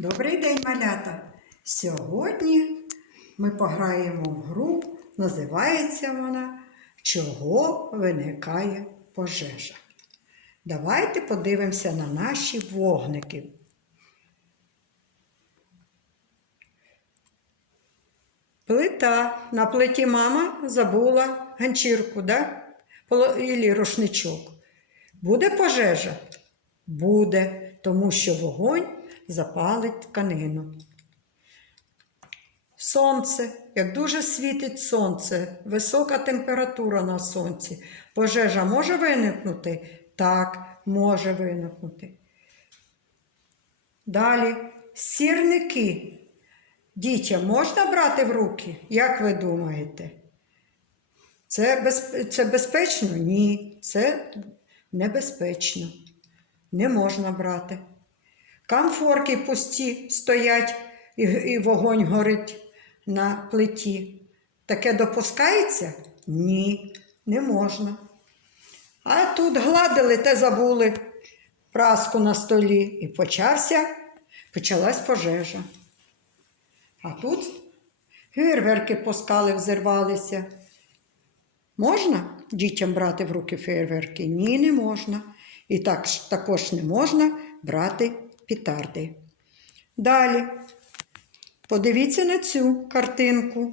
Добрий день, малята! Сьогодні ми пограємо в гру, називається вона Чого виникає пожежа? Давайте подивимося на наші вогники. Плита. На плиті мама забула ганчірку, да? Ілі рушничок. Буде пожежа? Буде, тому що вогонь запалить тканину. Сонце, як дуже світить сонце, висока температура на сонці. Пожежа може виникнути? Так, може виникнути. Далі сірники. Дітям можна брати в руки? Як ви думаєте? Це, без... це безпечно? Ні, це небезпечно. Не можна брати. Камфорки пусті стоять і, вогонь горить на плиті. Таке допускається? Ні, не можна. А тут гладили та забули праску на столі і почався, почалась пожежа. А тут фейерверки пускали, взірвалися. Можна дітям брати в руки фейерверки? Ні, не можна. І так, також не можна брати пітарди. Далі. Подивіться на цю картинку.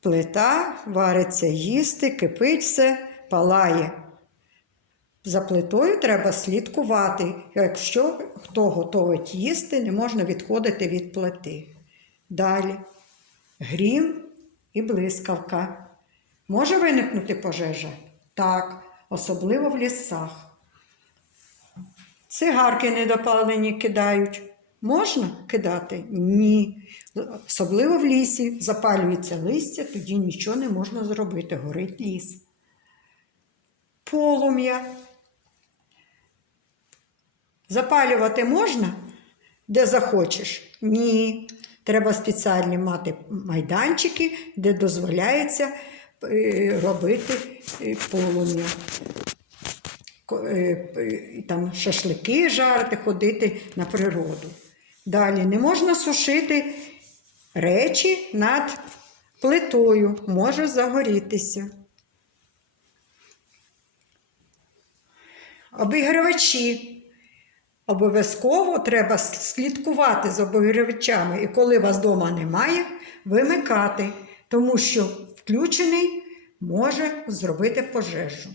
Плита вариться їсти, кипить все, палає. За плитою треба слідкувати. Якщо хто готовить їсти, не можна відходити від плити. Далі. Грім і блискавка. Може виникнути пожежа? Так, особливо в лісах. Цигарки недопалені кидають. Можна кидати? Ні. Особливо в лісі запалюється листя, тоді нічого не можна зробити, горить ліс. Полум'я. Запалювати можна, де захочеш? Ні. Треба спеціальні мати майданчики, де дозволяється е, робити е, полум'я. Е, е, Там шашлики жарити, ходити на природу. Далі не можна сушити речі над плитою, може загорітися. Обігрівачі. Обов'язково треба слідкувати за обігрівачами, і коли вас вдома немає, вимикати, тому що включений може зробити пожежу.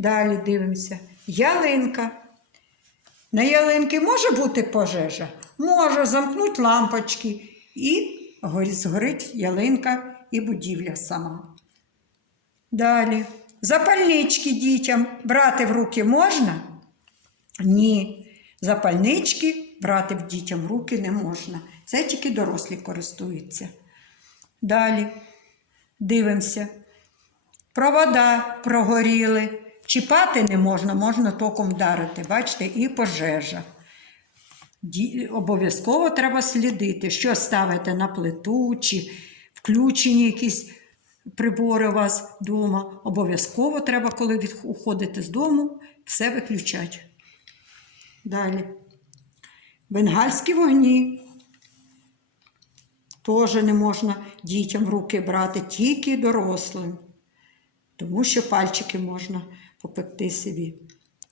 Далі дивимося. Ялинка. На ялинки може бути пожежа? Може замкнути лампочки і згорить ялинка і будівля сама. Далі. Запальнички дітям брати в руки можна? Ні. Запальнички брати в дітям в руки не можна. Це тільки дорослі користуються. Далі дивимося. Провода прогоріли. Чіпати не можна, можна током вдарити. Бачите, і пожежа. Обов'язково треба слідити, що ставите на плиту, чи включені якісь прибори у вас вдома. Обов'язково треба, коли уходите з дому, все виключати. Далі. Бенгальські вогні. Теж не можна дітям в руки брати, тільки дорослим. Тому що пальчики можна попекти собі.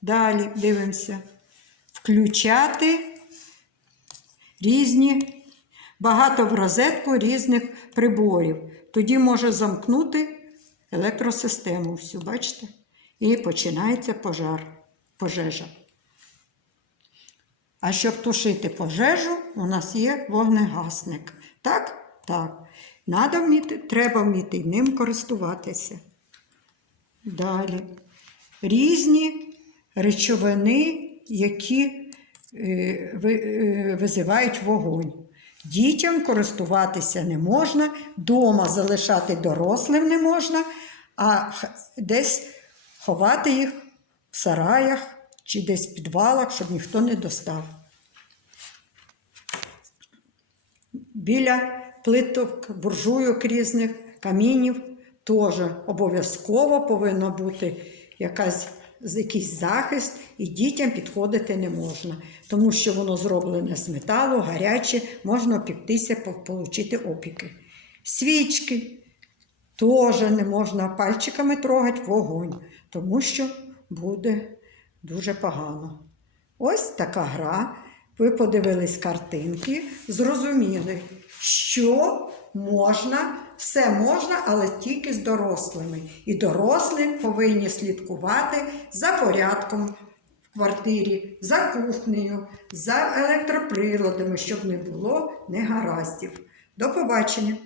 Далі дивимося. Включати різні, багато в розетку різних приборів. Тоді може замкнути електросистему всю, бачите? І починається пожар, пожежа. А щоб тушити пожежу, у нас є вогнегасник. Так? Так. Надо вміти, треба вміти ним користуватися. Далі. Різні речовини, які е, е, визивають вогонь. Дітям користуватися не можна, дома залишати дорослим не можна, а десь ховати їх в сараях чи десь в підвалах, щоб ніхто не достав. Біля плиток, буржуйок різних, камінів теж обов'язково повинна бути якась якийсь захист, і дітям підходити не можна, тому що воно зроблене з металу, гаряче, можна опіктися, отримати опіки. Свічки теж не можна пальчиками трогати вогонь, тому що буде дуже погано. Ось така гра. Ви подивились картинки, зрозуміли, що можна, все можна, але тільки з дорослими. І дорослі повинні слідкувати за порядком в квартирі, за кухнею, за електроприладами, щоб не було негараздів. До побачення!